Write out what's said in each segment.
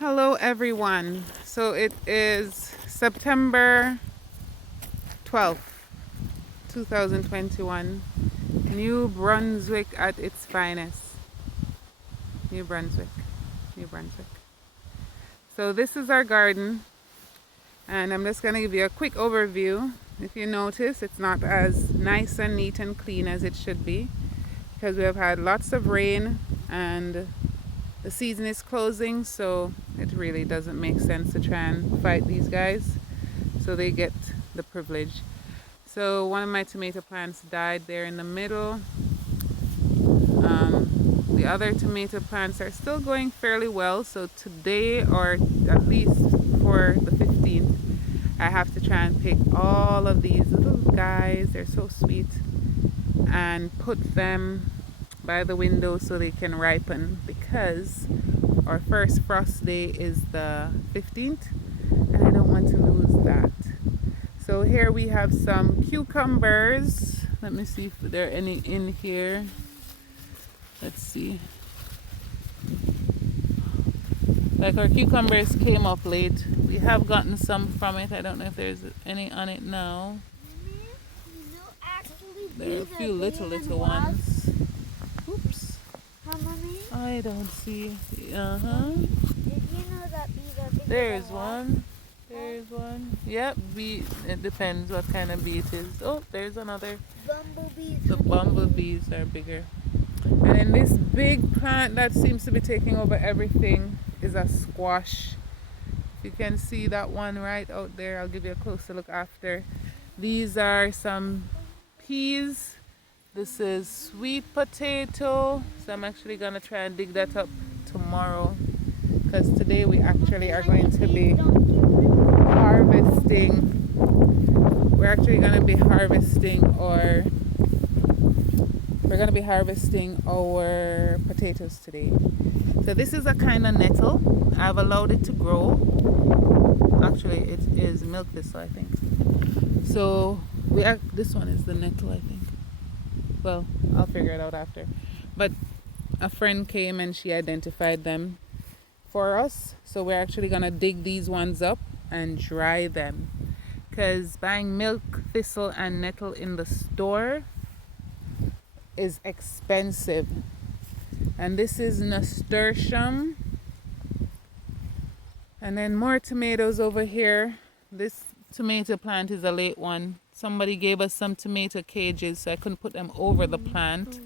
Hello everyone. So it is September 12th, 2021. New Brunswick at its finest. New Brunswick. New Brunswick. So this is our garden and I'm just going to give you a quick overview. If you notice, it's not as nice and neat and clean as it should be because we have had lots of rain and the season is closing, so it really doesn't make sense to try and fight these guys, so they get the privilege. So one of my tomato plants died there in the middle. The other tomato plants are still going fairly well, so today, or at least for the 15th, I have to try and pick all of these little guys, they're so sweet, and put them by the window so they can ripen, because our first frost day is the 15th and I don't want to lose that. So here we have some cucumbers. Let me see if there are any in here. Let's see. Like, our cucumbers came up late. We have gotten some from it. I don't know if there's any on it now. There are a few little ones. Oops. How many? I don't see. Did you know that these are bigger There's than one. There's one. Yep, bee. It depends what kind of bee it is. Oh, there's another. bumblebees? The bumblebees are bigger. And then this big plant that seems to be taking over everything is a squash. You can see that one right out there. I'll give you a closer look after. These are some peas. This is sweet potato, so I'm actually gonna try and dig that up tomorrow, because today we actually are going to be harvesting. We're actually gonna be harvesting our potatoes today. So this is a kind of nettle. I've allowed it to grow. Actually, it is milk thistle, I think. So this one is the nettle, I think. Well, I'll figure it out after. But a friend came and she identified them for us. So we're actually going to dig these ones up and dry them. Because buying milk, thistle, and nettle in the store is expensive. And this is nasturtium. And then more tomatoes over here. This tomato plant is a late one. Somebody gave us some tomato cages, so I couldn't put them over the plant,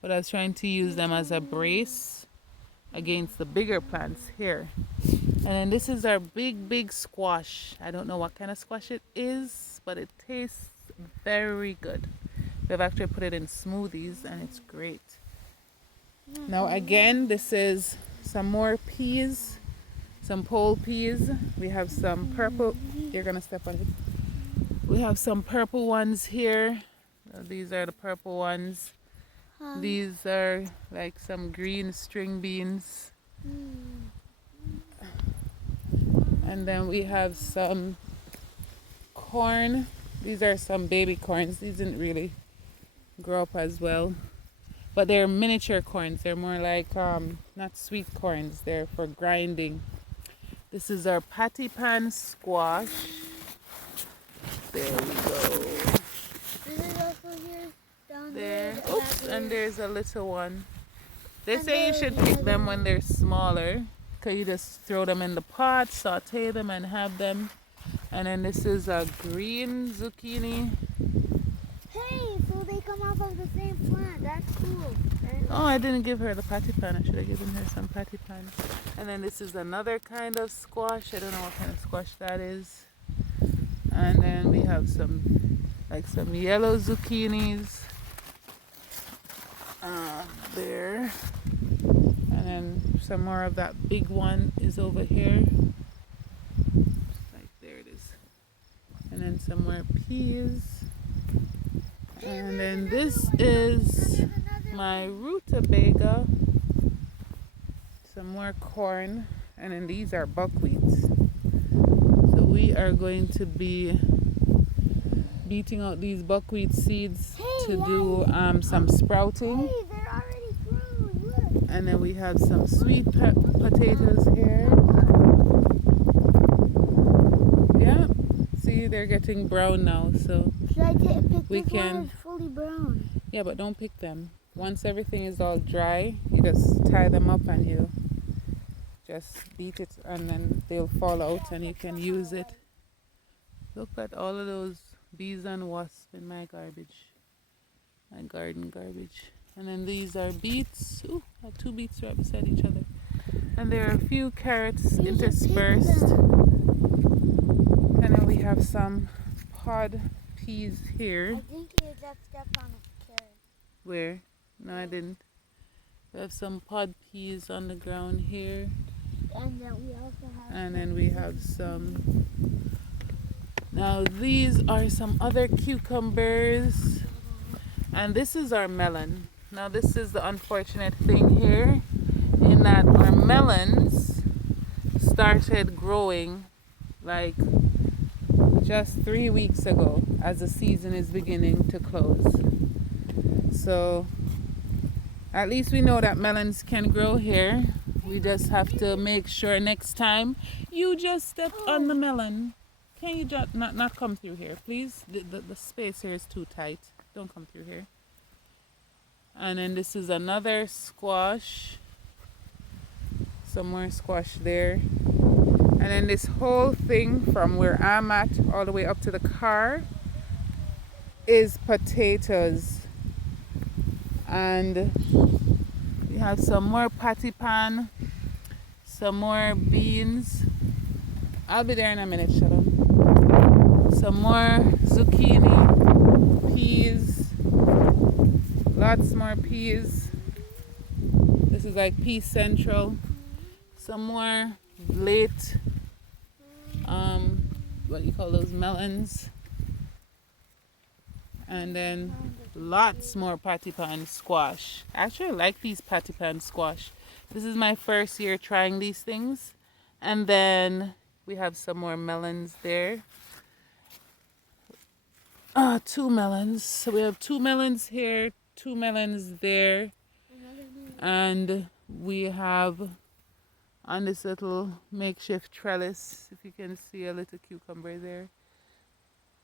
but I was trying to use them as a brace against the bigger plants here. And then this is our big squash. I don't know what kind of squash it is, but it tastes very good. We've actually put it in smoothies and it's great. Now again, this is some more peas, some pole peas. We have some purple. You're gonna step on it. We have some purple ones here. These are the purple ones. These are like some green string beans. And then we have some corn. These are some baby corns. These didn't really grow up as well. But they're miniature corns. They're more like not sweet corns. They're for grinding. This is our patty pan squash. There we go. This is also here, down There. there. Oops, and there's a little one. They say you should pick them when they're smaller, because you just throw them in the pot, saute them, and have them. And then this is a green zucchini. Hey, so they come off of the same plant. That's cool. Oh, I didn't give her the patty pan. I should have given her some patty pan. And then this is another kind of squash. I don't know what kind of squash that is. And then we have some yellow zucchinis there. And then some more of that big one is over here. Like, there it is. And then some more peas. And then this is my rutabaga. Some more corn. And then these are buckwheats. So we are going to be beating out these buckwheat seeds to do some sprouting. Hey, they're already grown. Look. And then we have some sweet potatoes here. they're getting brown now, so Should I pick we this one? can. It's fully brown. Yeah, but don't pick them. Once everything is all dry, you just tie them up and you just beat it, and then they'll fall out and you can use it. Look at all of those bees and wasps in my garbage, my garden garbage. And then these are beets. Ooh, I have 2 beets right beside each other. And there are a few carrots You should pick interspersed. them. And then we have some pod peas here. I think you just stepped on a carrot. Where? No, I didn't. We have some pod peas on the ground here. And then we also have. And then we have some. Now these are some other cucumbers. And this is our melon. Now this is the unfortunate thing here, in that our melons started growing like just 3 weeks ago, as the season is beginning to close. So at least we know that melons can grow here. We just have to make sure next time you just step on the melon. Can you just not come through here, please? The space here is too tight. Don't come through here. And then this is another squash. Some more squash there. And then this whole thing from where I'm at all the way up to the car is potatoes. And we have some more patty pan, some more beans. I'll be there in a minute, shut up. Some more zucchini, peas, lots more peas. This is like pea central. Some more late, what do you call those, melons. And then lots more patty pan squash. I actually like these patty pan squash. This is my first year trying these things. And then we have some more melons there. 2 melons. So we have 2 melons here, 2 melons there. And we have on this little makeshift trellis, if you can see a little cucumber there.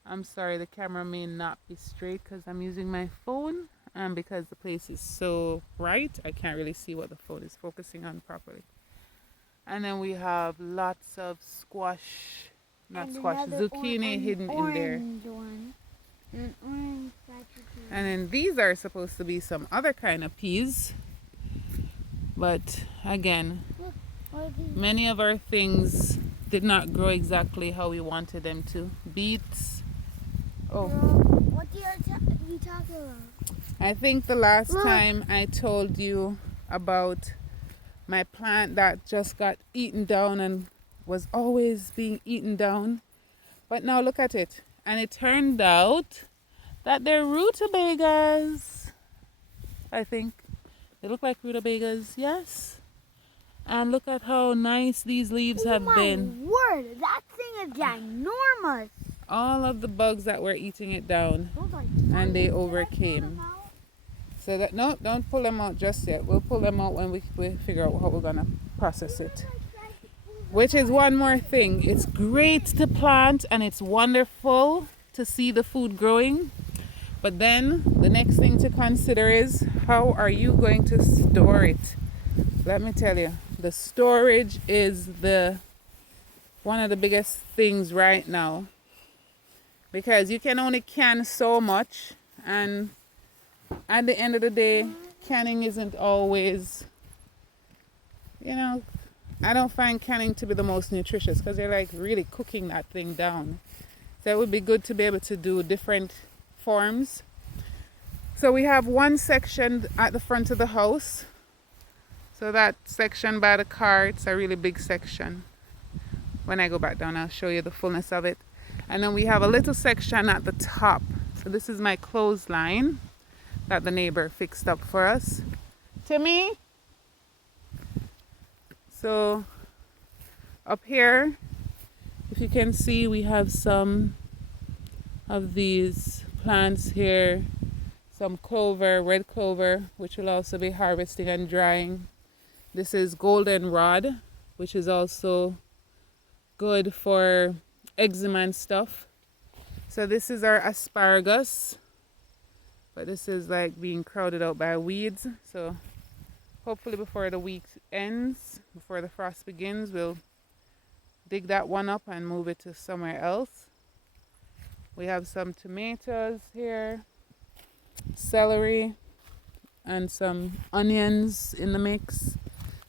I'm sorry, the camera may not be straight because I'm using my phone, and because the place is so bright, I can't really see what the phone is focusing on properly. And then we have lots of squash, zucchini hidden in there. One. An orange And then these are supposed to be some other kind of peas. But again, many of our things did not grow exactly how we wanted them to. Beets. Oh. What are you talking about? I think the last time I told you about my plant that just got eaten down and was always being eaten down. But now look at it. And it turned out that they're rutabagas. I think. They look like rutabagas, yes. And look at how nice these leaves have been. Oh my word, that thing is ginormous. All of the bugs that were eating it down, and they overcame. So that, no, don't pull them out just yet. We'll pull them out when we figure out how we're gonna process it. Which is one more thing. It's great to plant and it's wonderful to see the food growing. But then the next thing to consider is, how are you going to store it? Let me tell you, the storage is one of the biggest things right now. Because you can only can so much, and at the end of the day, canning isn't always, I don't find canning to be the most nutritious because they're like really cooking that thing down. So it would be good to be able to do different forms. So we have one section at the front of the house. So that section by the car, it's a really big section. When I go back down, I'll show you the fullness of it. And then we have a little section at the top. So this is my clothesline that the neighbor fixed up for us. Timmy? So up here, if you can see, we have some of these plants here. Some clover, red clover, which will also be harvesting and drying. This is goldenrod, which is also good for eczema and stuff. So this is our asparagus, but this is like being crowded out by weeds. So hopefully before the week ends, before the frost begins, we'll dig that one up and move it to somewhere else. We have some tomatoes here, celery, and some onions in the mix,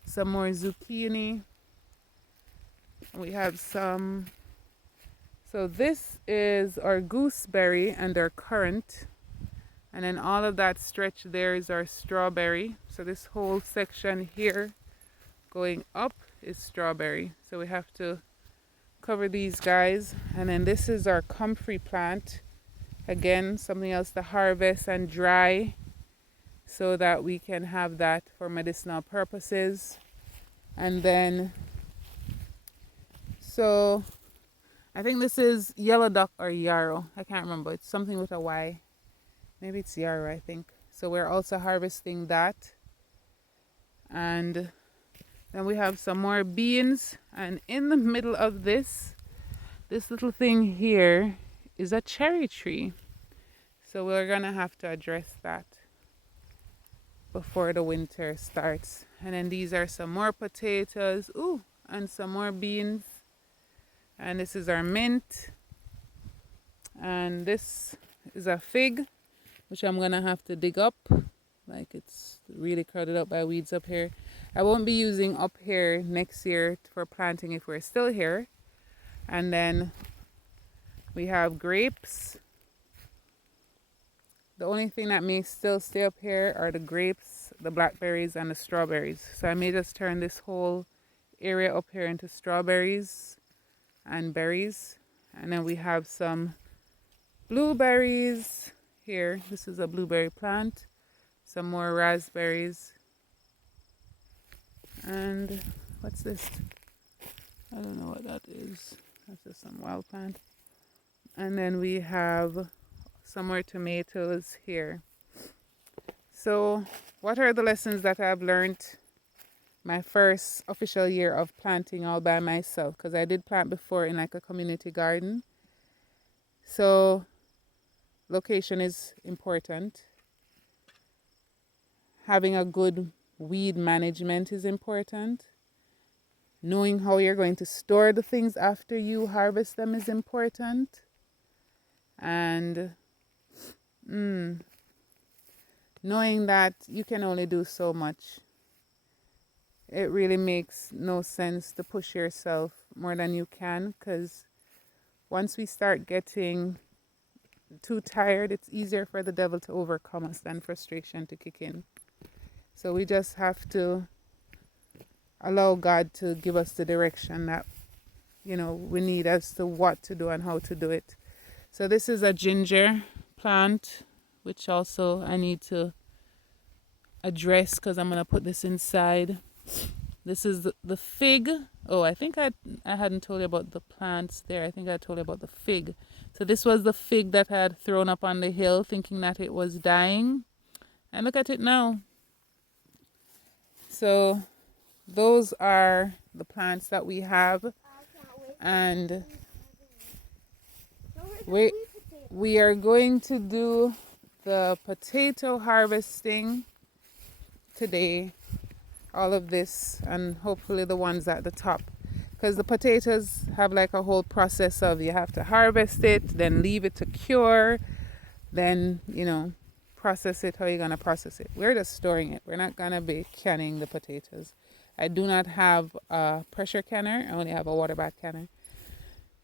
some more zucchini. We have some, so this is our gooseberry and our currant, and then all of that stretch there is our strawberry. So this whole section here going up is strawberry, so we have to cover these guys. And then this is our comfrey plant, again something else to harvest and dry so that we can have that for medicinal purposes. And then, so I think this is yellow duck or yarrow, I can't remember, it's something with a Y, maybe it's yarrow I think. So we're also harvesting that. And then we have some more beans, and in the middle of this little thing here is a cherry tree. So we're gonna have to address that before the winter starts. And then these are some more potatoes, ooh, and some more beans. And this is our mint. And this is a fig, which I'm gonna have to dig up. Like, it's really crowded up by weeds up here. I won't be using up here next year for planting if we're still here. And then we have grapes. The only thing that may still stay up here are the grapes, the blackberries, and the strawberries. So I may just turn this whole area up here into strawberries and berries. And then we have some blueberries here. This is a blueberry plant. Some more raspberries. And what's this? I don't know what that is. That's just some wild plant. And then we have some more tomatoes here. So what are the lessons that I've learned my first official year of planting all by myself? Because I did plant before in like a community garden. So location is important. Having a good weed management is important. Knowing how you're going to store the things after you harvest them is important. And knowing that you can only do so much. It really makes no sense to push yourself more than you can, because once we start getting too tired, it's easier for the devil to overcome us than frustration to kick in. So we just have to allow God to give us the direction that, you know, we need as to what to do and how to do it. So this is a ginger plant, which also I need to address because I'm going to put this inside. This is the fig. Oh, I think I hadn't told you about the plants there. I think I told you about the fig. So this was the fig that I had thrown up on the hill thinking that it was dying. And look at it now. So those are the plants that we have. And we are going to do the potato harvesting today. All of this, and hopefully the ones at the top, because the potatoes have like a whole process of you have to harvest it, then leave it to cure, then, you know, process it how you're going to process it. We're just storing it. We're not going to be canning the potatoes. I do not have a pressure canner. I only have a water bath canner.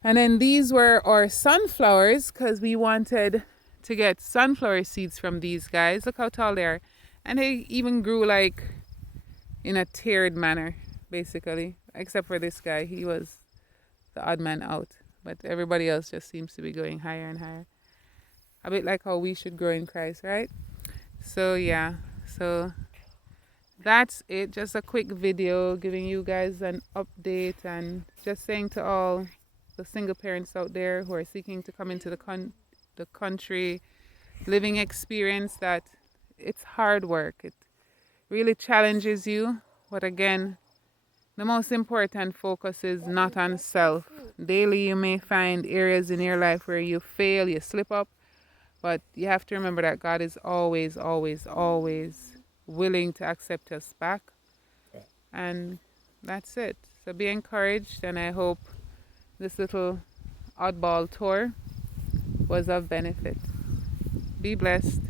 And then these were our sunflowers, because we wanted to get sunflower seeds from these guys. Look how tall they are. And they even grew like in a tiered manner, basically. Except for this guy. He was the odd man out. But everybody else just seems to be going higher and higher. A bit like how we should grow in Christ, right? So yeah. So that's it. Just a quick video giving you guys an update and just saying to all the single parents out there who are seeking to come into the country living experience that it's hard work. It really challenges you. But again, the most important focus is not on self. Daily, you may find areas in your life where you fail, you slip up, but you have to remember that God is always, always, always willing to accept us back. And that's it. So be encouraged, and I hope this little oddball tour was of benefit. Be blessed.